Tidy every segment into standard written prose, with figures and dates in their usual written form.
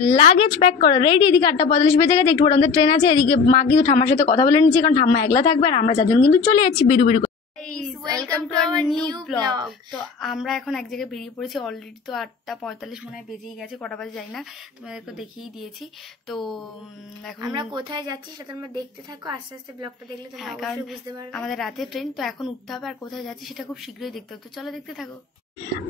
Luggage pack করো, ready. এদিকে 8:45 বেজে গেছে, একটু পর আমাদের ট্রেন আছে। এদিকে মা কিন্তু ঠাম্মার সাথে কথা বলে নিচ্ছে, কারণ ঠাম্মা একলা থাকবে আর আমরা চারজন কিন্তু চলে যাচ্ছি বিড়ু বিড়ু। Welcome to our new blog. তো আমরা এখন এক জায়গায় বেরিয়ে পড়েছি অলরেডি। তো 8:45 মনে হয় বেজেই গেছে, কটা বাজে যাই না, তোমাদেরকে দেখিয়েই দিয়েছি। তো এখন আমরা কোথায় যাচ্ছি সেটা তোমরা দেখতে থাকো, আস্তে আস্তে ব্লগটা দেখলে তোমরা অবশ্যই বুঝতে পারবে। আমাদের রাতে ট্রেন, তো এখন উঠতে হবে, আর কোথায় যাচ্ছি সেটা খুব শীঘ্রই দেখতে হবে। তো চলো দেখতে থাকো।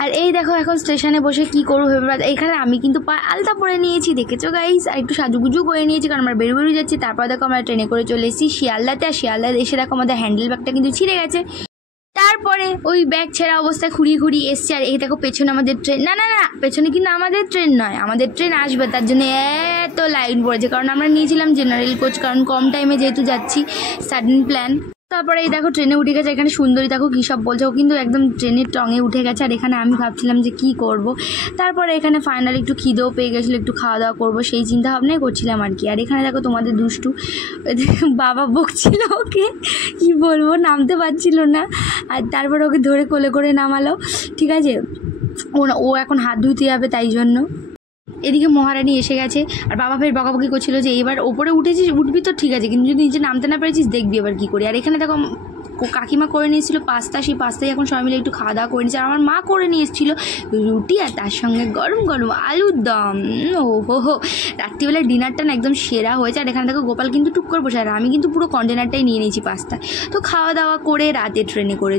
আর এই দেখো এখন স্টেশনে বসে কি করবো ভেবে, এখানে আমি কিন্তু পায়ে আলতা পরে নিয়েছি, দেখেছো গাইস, আর একটু সাজুগুজু করে নিয়েছি কারণ আমরা বেরু যাচ্ছি। তারপর দেখো আমরা ট্রেনে করে চলে এসেছি শিয়ালদাতে, আর শিয়ালদাতে এসে দেখো আমাদের হ্যান্ডেল ব্যাগটা কিন্তু ছিঁড়ে গেছে। তারপরে ওই ব্যাগ ছেঁড়া অবস্থায় খুঁড়িয়ে এসছে। আর এই দেখো পেছনে আমাদের ট্রেন, না না না পেছনে কিন্তু আমাদের ট্রেন নয়, আমাদের ট্রেন আসবে, তার জন্য এত লাইন পড়েছে, কারণ আমরা নিয়েছিলাম জেনারেল কোচ, কারণ কম টাইমে যেহেতু যাচ্ছি, সাডেন প্ল্যান। তারপরে এই দেখো ট্রেনে উঠে গেছে, এখানে সুন্দরী দেখো কী সব বলছে, ও কিন্তু একদম ট্রেনের টঙে উঠে গেছে। আর এখানে আমি ভাবছিলাম যে কি করব। তারপরে এখানে ফাইনালি একটু খিদেও পেয়ে গেছিলো, একটু খাওয়া দাওয়া করবো সেই চিন্তা ভাবনাই করছিলাম আর কি। আর এখানে দেখো তোমাদের দুষ্টু বাবা বকছিল ওকে, কি বলবো, নামতে পারছিল না। আর তারপরে ওকে ধরে কোলে করে নামালো, ঠিক আছে, ও এখন হাত ধুতে যাবে তাই জন্য। এদিকে মহারানী এসে গেছে, আর বাবা ফের বকাবকি করছিল যে এবার ওপরে উঠবি তো ঠিক আছে, কিন্তু যদি নিজে নামতে না পেরেছিস দেখবি এবার কী করি। আর এখানে দেখো কাকিমা করে নিয়েছিল পাস্তা, সেই পাস্তায় এখন সবাই মিলে একটু খাওয়া দাওয়া করে নিয়েছে। আর আমার মা করে নিয়ে এসেছিলো রুটি, আর তার সঙ্গে গরম গরম আলুর দম। হো রাত্রিবেলার ডিনারটা না একদম সেরা হয়েছে। আর এখানে দেখো গোপাল কিন্তু টুক করে বসে, আর আমি কিন্তু পুরো কন্টেনারটাই নিয়ে নিয়েছি পাস্তা। তো খাওয়া দাওয়া করে রাতে ট্রেনে করে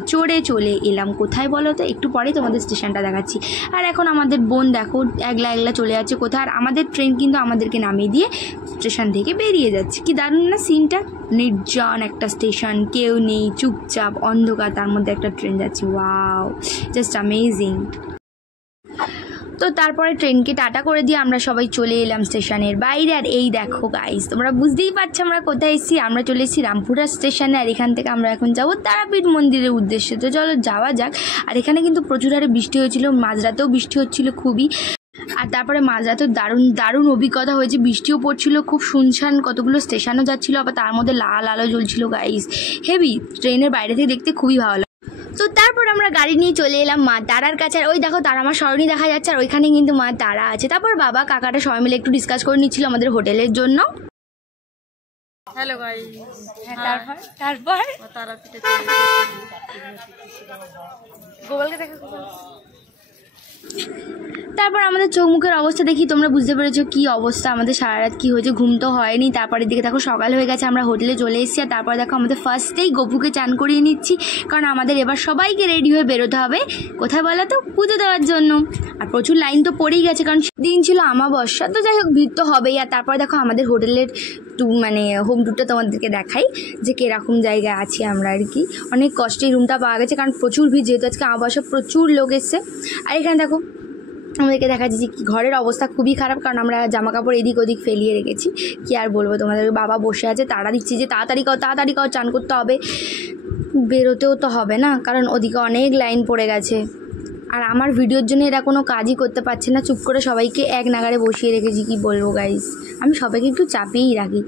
চলে এলাম কোথায় বলো তো, একটু পরেই তোমাদের স্টেশনটা দেখাচ্ছি। আর এখন আমাদের বোন দেখো একলা চলে যাচ্ছে কোথায়, আর আমাদের ট্রেন কিন্তু আমাদেরকে নামিয়ে দিয়ে স্টেশন থেকে বেরিয়ে যাচ্ছে। কি দারুণ না সিনটা, নির্জন একটা স্টেশন, কেউ নেই, চুপচাপ অন্ধকার, তার মধ্যে একটা ট্রেন যাচ্ছে। Wow, just amazing. তো তারপরে ট্রেনকে টাটা করে দিয়ে আমরা সবাই চলে এলাম স্টেশনের বাইরে। আর এই দেখো গাইস, তোমরা বুঝতেই পারছো আমরা কোথায় এসেছি, আমরা চলে এসেছি রামপুরহাট স্টেশনে। আর এখান থেকে আমরা এখন যাবো তারাপীঠ মন্দিরের উদ্দেশ্যে। তো চলো যাওয়া যাক। আর এখানে কিন্তু প্রচুর হারে বৃষ্টি হয়েছিল, মাঝরাতেও বৃষ্টি হচ্ছিল খুবই। আর তারপরে মাঝরাতেও দারুণ অভিজ্ঞতা হয়েছে, বৃষ্টিও পড়ছিল, খুব শুনশান, কতগুলো স্টেশনও যাচ্ছিলো, আবার তার মধ্যে লাল আলো জ্বলছিল গাইস, হেভি। ট্রেনের বাইরে থেকে দেখতে খুবই ভালো লাগে। তো তারপর আমরা গাড়ি নিয়ে চলে এলাম মা তারার কাছে। আর ওই দেখো তারা আমার সরণি দেখা যাচ্ছে, আর ওইখানে কিন্তু মা তারা আছে। তারপর বাবা কাকাটা সবাই মিলে একটু ডিসকাস করে নিচ্ছিল আমাদের হোটেলের জন্য। হ্যালো গাইস, তারপর গোপালকে দেখো, তারপর আমাদের চোখ মুখের অবস্থা দেখি তোমরা বুঝতে পেরেছো কি অবস্থা, আমাদের সারা রাত কী হয়েছে, ঘুম তো হয়নি। তারপরের দিকে দেখো সকাল হয়ে গেছে, আমরা হোটেলে চলে এসেছি। আর তারপরে দেখো আমাদের ফার্স্টেই গপুকে চান করিয়ে নিচ্ছি, কারণ আমাদের এবার সবাইকে রেডি হয়ে বেরোতে হবে কোথায় বলো তো, পুজো দেওয়ার জন্য। আর প্রচুর লাইন তো পড়েই গেছে, কারণ দিন ছিল আমাবস্যা, তো যাই হোক ভিড় তো হবেই। আর তারপরে দেখো আমাদের হোটেলের হোম টুরটা তোমাদেরকে দেখাই যে কীরকম জায়গায় আছি আমরা আর কি। অনেক কষ্টে রুমটা পাওয়া গেছে, কারণ প্রচুর ভিড়, যেহেতু আজকে আমাবস্যা প্রচুর লোক এসছে। আর এখানে দেখো আমাদেরকে দেখা যাচ্ছে কি ঘরের অবস্থা খুবই খারাপ, কারণ আমরা জামা কাপড় এদিক ওদিক ফেলিয়ে রেখেছি। কি আর বলবো তোমাদের, বাবা বসে আছে, তাড়া দিচ্ছি যে তাড়াতাড়ি খাও, চান করতে হবে, বেরোতেও তো হবে না, কারণ ওদিকে অনেক লাইন পড়ে গেছে। আর আমার ভিডিওর জন্য এরা কোনো কাজই করতে পারছে না, চুপ করে সবাইকে এক নাগারে বসিয়ে রেখেছি। কি বলবো গাইস, আমি সবাইকে একটু চাপিয়েই রাখি।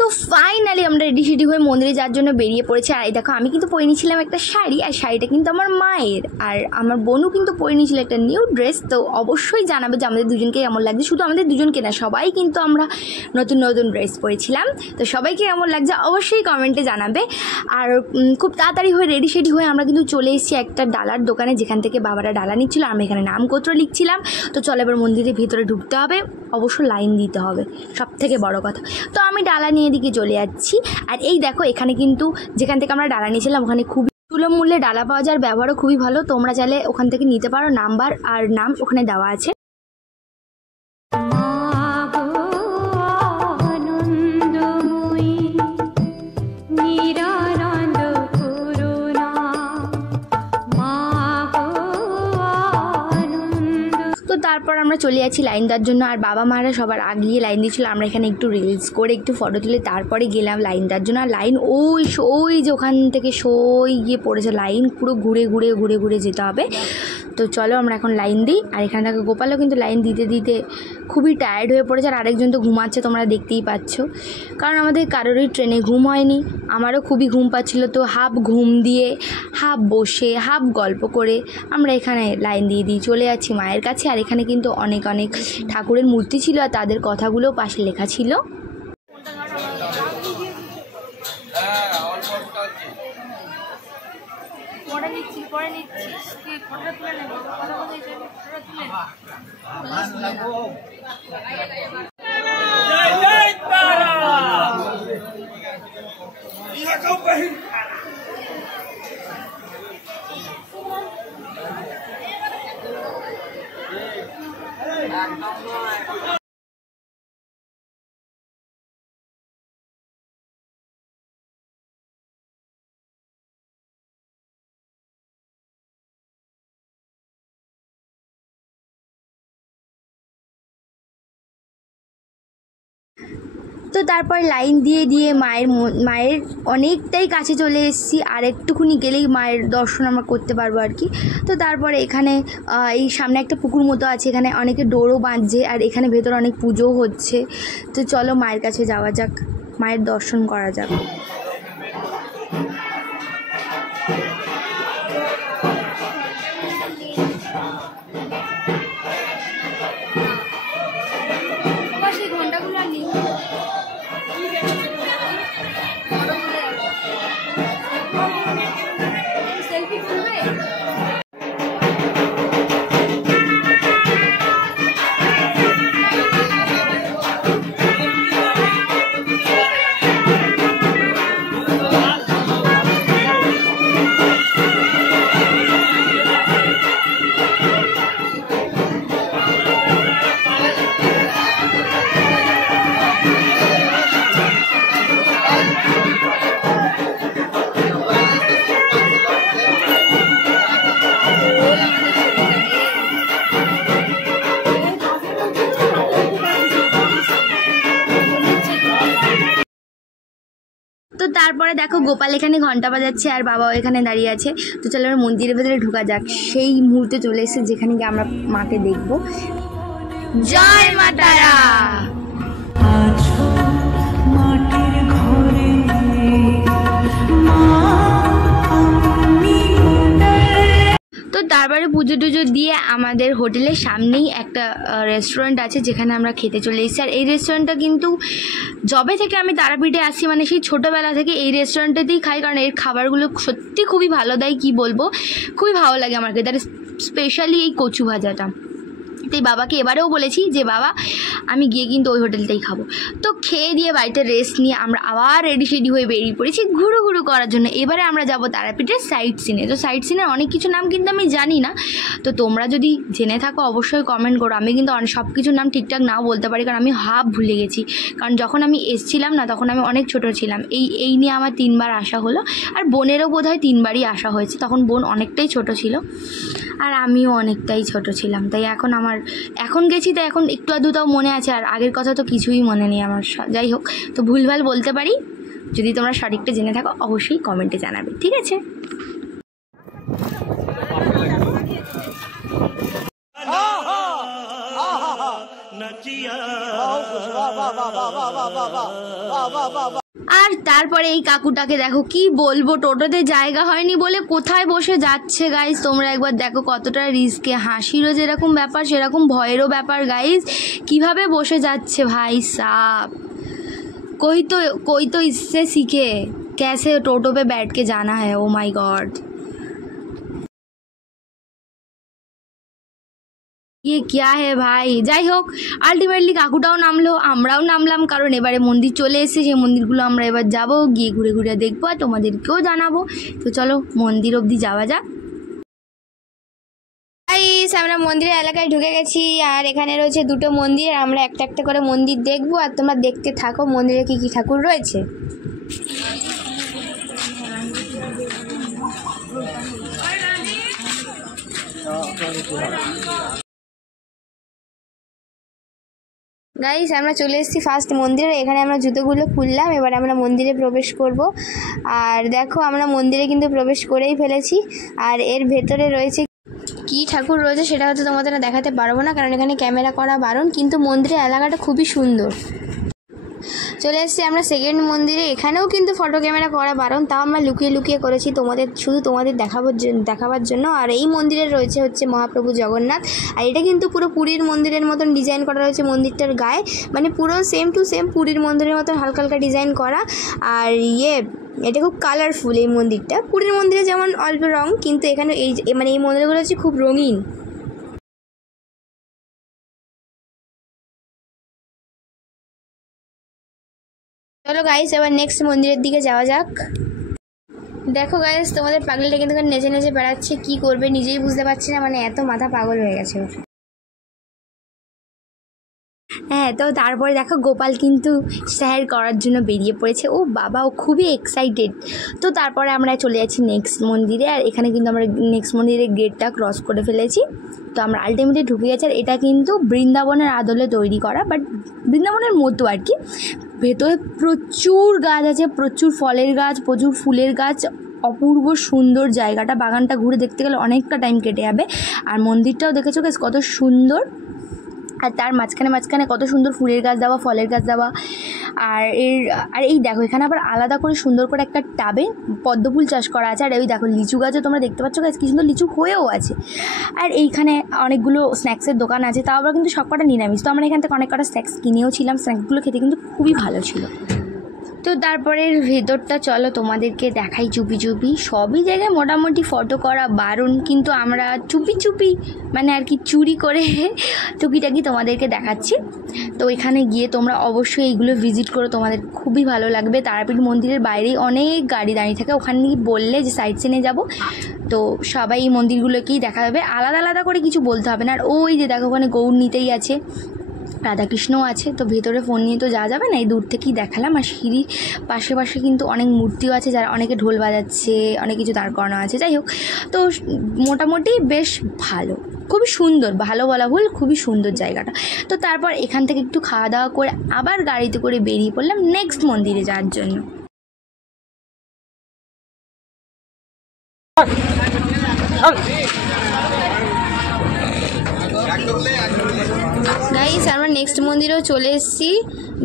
তো ফাইনালি আমরা রেডি হয়ে মন্দিরে যাওয়ার জন্য বেরিয়ে পড়েছি। আর এই দেখো আমি কিন্তু পরে নিয়েছিলাম একটা শাড়ি, আর শাড়িটা কিন্তু আমার মায়ের, আর আমার বোনও কিন্তু পরে নিয়েছিল একটা নিউ ড্রেস। তো অবশ্যই জানাবে যে আমাদের দুজনকে কেমন লাগছে, শুধু আমাদের দুজনকে না, সবাই কিন্তু আমরা নতুন ড্রেস পরেছিলাম। তো সবাইকে কেমন লাগছে অবশ্যই কমেন্টে জানাবে। আর খুব তাড়াতাড়ি হয়ে রেডি হয়ে আমরা কিন্তু চলে এসেছি একটা ডালার দোকানে, যেখান থেকে বাবারা ডালা নিচ্ছিল, আমরা এখানে নামপত্র লিখছিলাম। তো চলো এবার মন্দিরের ভিতরে ঢুকতে হবে, অবশ্য লাইন দিতে হবে, সব থেকে বড় কথা। তো আমি ডালা নিয়ে দিকে চলে যাচ্ছি। আর এই দেখো এখানে কিন্তু যেখান থেকে আমরা ডালা নিয়েছিলাম ওখানে খুবই সুলভ মূল্যে ডালা পাওয়া যায়, ব্যবহারও খুবই ভালো, তোমরা চাইলে ওখান থেকে নিতে পারো, নাম্বার আর নাম ওখানে দেওয়া আছে। তারপর আমরা চলে যাচ্ছি লাইন দেওয়ার জন্য, আর বাবা মারা সবার আগিয়ে লাইন দিয়েছিল, আমরা এখানে একটু রিলস করে একটু ফটো তুলে তারপরে গেলাম লাইন দেওয়ার জন্য। আর লাইন ওই যে ওখান থেকে সই গিয়ে পড়েছে লাইন, পুরো ঘুরে যেতে হবে। তো চলো আমরা এখন লাইন দিই। আর এখানে দেখো গোপালও কিন্তু লাইন দিতে দিতে খুবই টায়ার্ড হয়ে পড়েছে, আর আরেকজন তো ঘুমাচ্ছে, তোমরা দেখতেই পাচ্ছ। কারণ আমাদের কারোরই ট্রেনে ঘুম হয়নি, আমারও খুবই ঘুম পাচ্ছিল। তো হাফ ঘুম দিয়ে, হাফ বসে, হাফ গল্প করে আমরা এখানে লাইন দিয়ে চলে যাচ্ছি মায়ের কাছে। আর এখানে কিন্তু অনেক অনেক ঠাকুরের মূর্তি ছিল, আর তাদের কথাগুলো পাশে লেখা ছিল। পরে নিচ্ছিস তুই ফটোটা তুলে নেব, কথা বলতে হিসেবে ফটোটা তুলে তো তারপর লাইন দিয়ে দিয়ে মায়ের অনেকটাই কাছে চলে এসেছি, আর একটুখানি গেলেই মায়ের দর্শন আমরা করতে পারবো আর কি। তো তারপরে এখানে এই সামনে একটা পুকুর মতো আছে, এখানে অনেকে ডোরও বাঁধছে, আর এখানে ভেতরে অনেক পুজোও হচ্ছে। তো চলো মায়ের কাছে যাওয়া যাক, মায়ের দর্শন করা যাক। তো তারপরে দেখো গোপাল এখানে ঘন্টা বাজাচ্ছে, আর বাবাও এখানে দাঁড়িয়ে আছে। তো চলো আমরা মন্দিরের ভেতরে ঢোকা যাক। সেই মুহূর্তে চলে এসেছে যেখানে গিয়ে আমরা মাকে দেখবো। জয় মা তারা। তো তারপরে পুজো টুজো দিয়ে আমাদের হোটেলের সামনেই একটা রেস্টুরেন্ট আছে, যেখানে আমরা খেতে চলে এসেছি। আর এই রেস্টুরেন্টটা কিন্তু যবে থেকে আমি তারাপীঠে আসি, মানে সেই ছোটোবেলা থেকে এই রেস্টুরেন্টেতেই খাই, কারণ এর খাবারগুলো সত্যি খুবই ভালো দেয়, কি বলবো, খুবই ভালো লাগে আমার খেতে। আর স্পেশালি এই কচু ভাজাটা। তাই বাবাকে এবারেও বলেছি যে বাবা আমি গিয়ে কিন্তু ওই হোটেলটাই খাবো। তো খেয়ে দিয়ে বাড়িতে রেস্ট নিয়ে আমরা আবার রেডি হয়ে বেরিয়ে পড়েছি ঘুরু ঘুরু করার জন্য। এবারে আমরা যাব তারাপীঠের সাইট সিনে। তো সাইট সিনের অনেক কিছু নাম কিন্তু আমি জানি না, তো তোমরা যদি জেনে থাকো অবশ্যই কমেন্ট করো। আমি কিন্তু সব কিছুর নাম ঠিকঠাক নাও বলতে পারি, কারণ আমি হাফ ভুলে গেছি, কারণ যখন আমি এসছিলাম না তখন আমি অনেক ছোট ছিলাম। এই নিয়ে আমার 3বার আসা হলো, আর বোনেরও বোধহয় 3বারই আসা হয়েছে। তখন বোন অনেকটাই ছোট ছিল, আর আমিও অনেকটাই ছোট ছিলাম। তাই এখন গেছি, তাই এখন একটু আধটু তাও মনে আছে, আর আগের কথা তো কিছুই মনে নেই আমার। যাই হোক, তো ভুলভাল বলতে পারি, যদি তোমরা সঠিকটা জেনে থাকো অবশ্যই কমেন্টে জানাবে, ঠিক আছে? আর তারপরে এই কাকুটাকে দেখো, কি বলবো, টোটোতে জায়গা হয়নি বলে কোথায় বসে যাচ্ছে গাইজ। তোমরা একবার দেখো কতটা রিস্কে, হাসিরও যেরকম ব্যাপার সেরকম ভয়েরও ব্যাপার গাইজ। কিভাবে বসে যাচ্ছে ভাই সাব। कोई तो इससे सीखे कैसे टोटो पे बैठ के जाना है। ओ माय गॉड, ये क्या है ভাই। যাই হোক, আলটিমেটলি কাকুটাও নামলো, আমরাও নামলাম, কারণ এবারে মন্দির চলে এসেছে। সেই মন্দিরগুলো আমরা এবার যাব, গিয়ে ঘুরে ঘুরে দেখবো, আর তোমাদেরকেও জানাবো। তো চলো মন্দির অবধি যাওয়া যাক। আমরা মন্দিরের এলাকায় ঢুকে গেছি, আর এখানে রয়েছে 2টো মন্দির। আমরা একটা একটা করে মন্দির দেখবো, আর তোমরা দেখতে থাকো মন্দিরে কি কি ঠাকুর রয়েছে। গাইস, আমরা চলে এসেছি ফার্স্ট মন্দিরে। এখানে আমরা জুতোগুলো খুললাম, এবার আমরা মন্দিরে প্রবেশ করব। আর দেখো আমরা মন্দিরে কিন্তু প্রবেশ করেই ফেলেছি, আর এর ভেতরে রয়েছে কী ঠাকুর রয়েছে সেটা হচ্ছে তোমাদের দেখাতে পারবো না, কারণ এখানে ক্যামেরা করা বারণ, কিন্তু মন্দিরের এলাকাটা খুবই সুন্দর। চলে এসেছি আমরা সেকেন্ড মন্দিরে, এখানেও কিন্তু ফটো ক্যামেরা করা বারণ, তাও আমরা লুকিয়ে লুকিয়ে করেছি তোমাদের দেখাবার জন্য। আর এই মন্দিরে রয়েছে হচ্ছে মহাপ্রভু জগন্নাথ, আর এটা কিন্তু পুরো পুরীর মন্দিরের মতন ডিজাইন করা রয়েছে মন্দিরটার গায়ে, মানে পুরো সেম টু সেম পুরীর মন্দিরের মতো হালকা হালকা ডিজাইন করা। আর এটা খুব কালারফুল এই মন্দিরটা, পুরীর মন্দিরে যেমন অল্প রং, কিন্তু এখানে এই মন্দিরগুলো হচ্ছে খুব রঙিন। চলো গাইস এবার নেক্সট মন্দিরের দিকে যাওয়া যাক। দেখো গাইস তোমাদের পাগলটা কিন্তু নেচে নেচে বেড়াচ্ছে, কি করবে নিজেই বুঝতে পারছি না, মানে এত মাথা পাগল হয়ে গেছে। হ্যাঁ, তো তারপরে দেখো গোপাল কিন্তু স্যার করার জন্য বেরিয়ে পড়েছে। ও বাবা, ও খুবই এক্সাইটেড। তো তারপরে আমরা চলে যাচ্ছি নেক্সট মন্দিরে, আর এখানে কিন্তু আমরা নেক্সট মন্দিরের গেটটা ক্রস করে ফেলেছি। তো আমরা আলটিমেটলি ঢুকে গেছি। আর এটা কিন্তু বৃন্দাবনের আদলে তৈরি করা, বাট বৃন্দাবনের মতো আর কি। ভেতরে প্রচুর গাছ আছে, প্রচুর ফলের গাছ, প্রচুর ফুলের গাছ, অপূর্ব সুন্দর জায়গাটা। বাগানটা ঘুরে দেখতে গেলে অনেকটা টাইম কেটে যাবে। আর মন্দিরটাও দেখেছো গাইস কত সুন্দর, আর তার মাঝখানে কত সুন্দর ফুলের গাছ দেওয়া, ফলের গাছ দেওয়া। আর এই দেখো এখানে আবার আলাদা করে সুন্দর করে একটা টাবে পদ্মফুল চাষ করা আছে। আর ওই দেখো লিচু গাছও তোমরা দেখতে পাচ্ছ গাছ, কি সুন্দর লিচু হয়েও আছে। আর এইখানে অনেকগুলো স্ন্যাক্সের দোকান আছে, তাও আবার কিন্তু সব কটা নিরামিষ। তো আমরা এখান থেকে অনেক কটা স্ন্যাক্স কিনেও ছিলাম, স্ন্যাক্সগুলো খেতে কিন্তু খুবই ভালো ছিল। তো তারপরে ভেতরটা চলো তোমাদেরকে দেখাই চুপি চুপি। সবই জায়গায় মোটামুটি ফটো করা বারণ, কিন্তু আমরা চুপি চুপি মানে আর কি চুরি করে টুকিটাকি তোমাদেরকে দেখাচ্ছি। তো এখানে গিয়ে তোমরা অবশ্যই এইগুলো ভিজিট করো, তোমাদের খুবই ভালো লাগবে। তারাপীঠ মন্দিরের বাইরেই অনেক গাড়ি দাঁড়িয়ে থাকে, ওখানে গিয়ে বললে যে সাইড সিনে যাবো, তো সবাই এই মন্দিরগুলোকেই দেখা যাবে, আলাদা আলাদা করে কিছু বলতে হবে না। আর ওই যে দেখো ওখানে গৌর নিতেই আছে, রাধাকৃষ্ণও আছে। তো ভেতরে ফোন নিয়ে তো যাওয়া যাবে না, এই দূর থেকেই দেখালাম। আর সিঁড়ির পাশে কিন্তু অনেক মূর্তিও আছে, যারা অনেকে ঢোল বাজাচ্ছে, অনেক কিছু দাঁড় করানো আছে। যাই হোক, তো মোটামুটি বেশ ভালো, খুবই সুন্দর, ভালো বলা ভুল, খুবই সুন্দর জায়গাটা। তো তারপর এখান থেকে একটু খাওয়া দাওয়া করে আবার গাড়িতে করে বেরিয়ে পড়লাম নেক্সট মন্দিরে যাওয়ার জন্য। গাইস আমরা নেক্সট মন্দিরেও চলে এসেছি।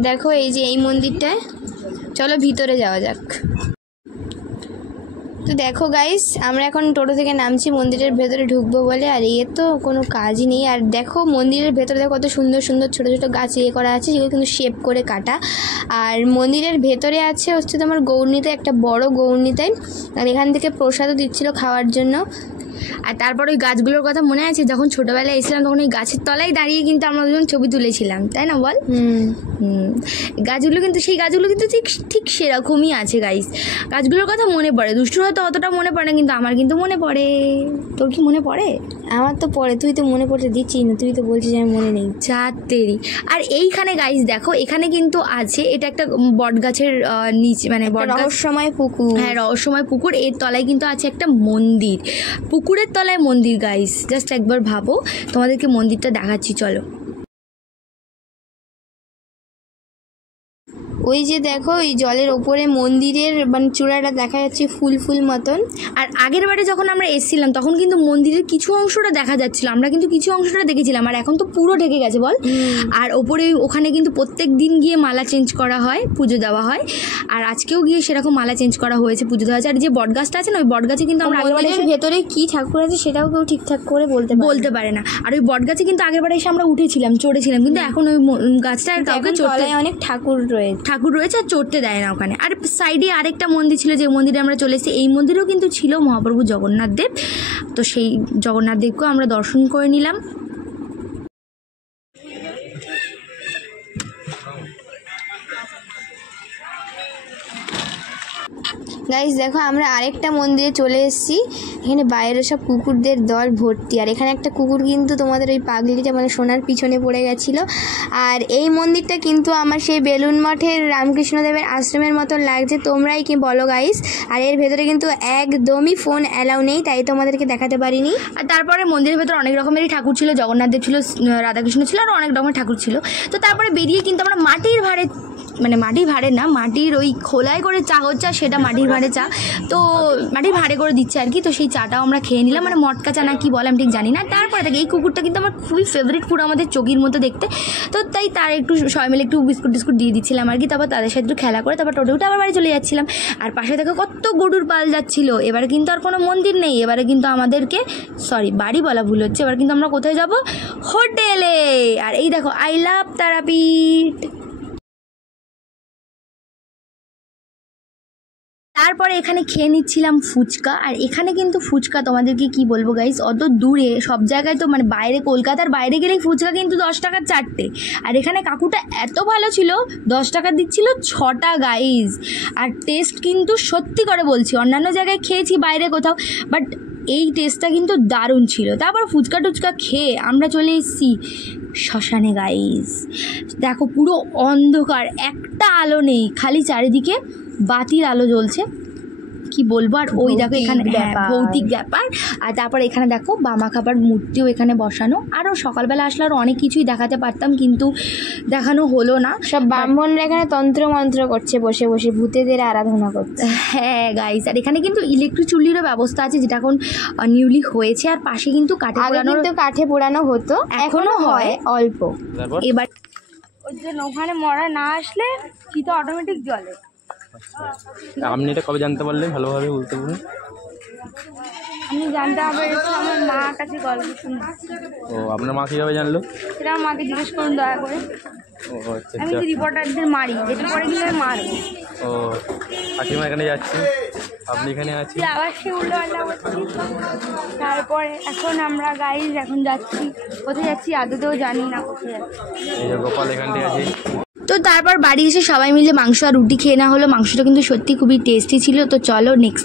দেখো এই যে এই মন্দিরটায়, চলো ভিতরে যাওয়া যাক। তো দেখো গাইস আমরা এখন টোটো থেকে নামছি মন্দিরের ভেতরে ঢুকবো বলে, আর তো কোনো কাজই নেই। আর দেখো মন্দিরের ভেতরে দেখো কত সুন্দর সুন্দর ছোটো ছোটো গাছ করা আছে, যেগুলো কিন্তু শেপ করে কাটা। আর মন্দিরের ভেতরে আছে হচ্ছে তোমার গৌরনীতায়, একটা বড় গৌরনীতায়, আর এখান থেকে প্রসাদও দিচ্ছিল খাওয়ার জন্য। আর তারপর ওই গাছগুলোর কথা মনে আছে, যখন ছোটোবেলায় এসেছিলাম তখন ওই গাছের তলায় দাঁড়িয়ে কিন্তু আমরা দুজন ছবি তুলেছিলাম, তাই না বল? গাছগুলো কিন্তু ঠিক সেরকমই আছে গাইস। গাছগুলোর কথা মনে পড়ে, দুষ্টুর হয়তো অতটা মনে পড়ে না, কিন্তু আমার কিন্তু মনে পড়ে। তোর কি মনে পড়ে? আমার তো পড়ে, তুই তো মনে পড়তে দিচ্ছিস না, তুই তো বলছিস আমি মনে নেই, চাঁদেরই। আর এইখানে গাইস দেখো এখানে কিন্তু আছে, এটা একটা বট গাছের নিচে, মানে রহস্যময় পুকুর। হ্যাঁ, রহস্যময় পুকুর, এর তলায় কিন্তু আছে একটা মন্দির, পুকুরের তলায় মন্দির গাইস। জাস্ট একবার ভাবো, তোমাদেরকে মন্দিরটা দেখাচ্ছি চলো। ওই যে দেখো ওই জলের ওপরে মন্দিরের মানে চূড়াটা দেখা যাচ্ছে ফুল ফুল মতন। আর আগের বারে যখন আমরা এসেছিলাম তখন কিন্তু মন্দিরের কিছু অংশটা দেখা যাচ্ছিল, আমরা কিন্তু কিছু অংশটা দেখেছিলাম, আর এখন তো পুরো ঢেকে গেছে বল। আর ওপরে ওখানে কিন্তু প্রত্যেক দিন গিয়ে মালা চেঞ্জ করা হয়, পুজো দেওয়া হয়। আর আজকেও গিয়ে সেরকম মালা চেঞ্জ করা হয়েছে, পুজো দেওয়া হয়েছে। আর যে বটগাছটা আছে না, ওই বটগাছে কিন্তু আমরা ভেতরে কি ঠাকুর আছে সেটাও কেউ ঠিকঠাক করে বলতে পারে না। আর ওই বটগাছে কিন্তু আগের বারে এসে আমরা উঠেছিলাম, চড়েছিলাম, কিন্তু এখন ওই গাছটা কাউকে চড়তে, অনেক ঠাকুর রয়েছে আর চড়তে দেয় না ওখানে। আর সাইডে আরেকটা মন্দির ছিল, যে মন্দিরে আমরা চলে এসেছি, এই মন্দিরেও কিন্তু ছিল মহাপ্রভু জগন্নাথ দেব। তো সেই জগন্নাথ দেবকেও আমরা দর্শন করে নিলাম। গাইস দেখো আমরা আরেকটা মন্দিরে চলে এসেছি, এখানে বাইরে সব কুকুরদের দল ভর্তি। আর এখানে একটা কুকুর কিন্তু তোমাদের ওই পাগলিটা মানে সোনার পিছনে পড়ে গেছিল। আর এই মন্দিরটা কিন্তু আমার সেই বেলুন মঠের রামকৃষ্ণদেবের আশ্রমের মতন লাগছে, তোমরাই কি বলো গাইস। আর এর ভেতরে কিন্তু একদমই ফোন অ্যালাউ নেই, তাই তোমাদেরকে দেখাতে পারিনি। আর তারপরে মন্দিরের ভেতরে অনেক রকমেরই ঠাকুর ছিল, জগন্নাথ দেব ছিল, রাধাকৃষ্ণ ছিল, আর অনেক রকমের ঠাকুর ছিল। তো তারপরে বেরিয়ে কিন্তু আমরা মাটির ভাঁড়ে মানে মাটির ভাঁড়ে না, মাটির ওই খোলায় করে চা হচ্ছে, সেটা মাটির ভাঁড়ে চা, তো মাটির ভাঁড়ে করে দিচ্ছে আর কি। তো সেই চাটাও আমরা খেয়ে নিলাম, মানে মটকা চা না কি বলে আমি ঠিক জানি না। তারপরে থাকে এই কুকুরটা কিন্তু আমার খুবই ফেভারিট পুরো আমাদের চোখের মতো দেখতে, তো তাই তার একটু সবাই মিলে একটু বিস্কুট টিস্কুট দিয়ে দিচ্ছিলাম আর কি। তারপর তাদের সাথে একটু খেলা করে তারপর টোটো উঠে আবার বাড়ি চলে যাচ্ছিলাম। আর পাশে থেকে কত গরুর পাল যাচ্ছিল। এবারে কিন্তু আর কোনো মন্দির নেই, এবারে কিন্তু আমাদেরকে বাড়ি বলা ভুল হচ্ছে, এবার কিন্তু আমরা কোথায় যাব, হোটেলে। আর এই দেখো আই লাভ তারাপীঠ। তারপরে এখানে খেয়ে নিচ্ছিলাম ফুচকা। আর এখানে কিন্তু ফুচকা তোমাদেরকে কি বলবো গাইস, অত দূরে সব জায়গায় তো মানে বাইরে কলকাতার বাইরে গেলেই ফুচকা কিন্তু 10 টাকার 4টে, আর এখানে কাকুটা এত ভালো ছিল 10 টাকা দিচ্ছিল 6টা গাইস। আর টেস্ট কিন্তু সত্যি করে বলছি অন্যান্য জায়গায় খেয়েছি বাইরে কোথাও, বাট এই টেস্টটা কিন্তু দারুণ ছিল। তারপর ফুচকা টুচকা খেয়ে আমরা চলে এসেছি শ্মশানে গাইস। দেখো পুরো অন্ধকার, একটা আলো নেই, খালি চারিদিকে বাতির আলো জ্বলছে, কি বলবো। আর ওই দেখো এখানে ভৌতিক ব্যাপার। আর তারপর এখানে দেখো বামা খাবার মূর্তিও এখানে বসানো। আরও সকালবেলা আসলে আরও অনেক কিছুই দেখাতে পারতাম কিন্তু দেখানো হলো না। সব ব্রাহ্মণরা এখানে তন্ত্র মন্ত্র করছে বসে বসে, ভূতেদের আরাধনা করছে। হ্যাঁ গাইস, আর এখানে কিন্তু ইলেকট্রিক চুল্লিরও ব্যবস্থা আছে, যেটা এখন নিউলি হয়েছে। আর পাশে কিন্তু কাঠে পোড়ানো হতো, এখনো হয় অল্প। এবার ওই জন্য ওখানে মরা না আসলে কি তো অটোমেটিক জ্বলে। আপনি এটা কবে জানতে পারলেন, ভালোভাবে বলতে পারুন। আমি জানতে হবে আমার মার কাছে গল্প শুনে। ও আপনার মা কীভাবে জানলো? সেটা আমার মাকে জিজ্ঞেস করুন দয়া করে। ও আচ্ছা আমি আচ্ছা। রিপোর্টারদের মারি, যেটা পরে কিন্তু আমি মারবো। ও কাকিমা এখানে যাচ্ছি, আপনি এখানে আছেন। আবার সে উল্টো পাল্টা করছি। তারপরে এখন আমরা গাইজ এখন যাচ্ছি, কোথায় যাচ্ছি আদতেও জানি না কোথায় যাচ্ছি। এই যে গোপাল এখানটায় আছে। তো তারপর বাড়ি এসে সবাই মিলে মাংস আর রুটি খেয়ে না হলো। মাংসটা কিন্তু সত্যি খুবই টেস্টি ছিল। তো চলো নেক্সট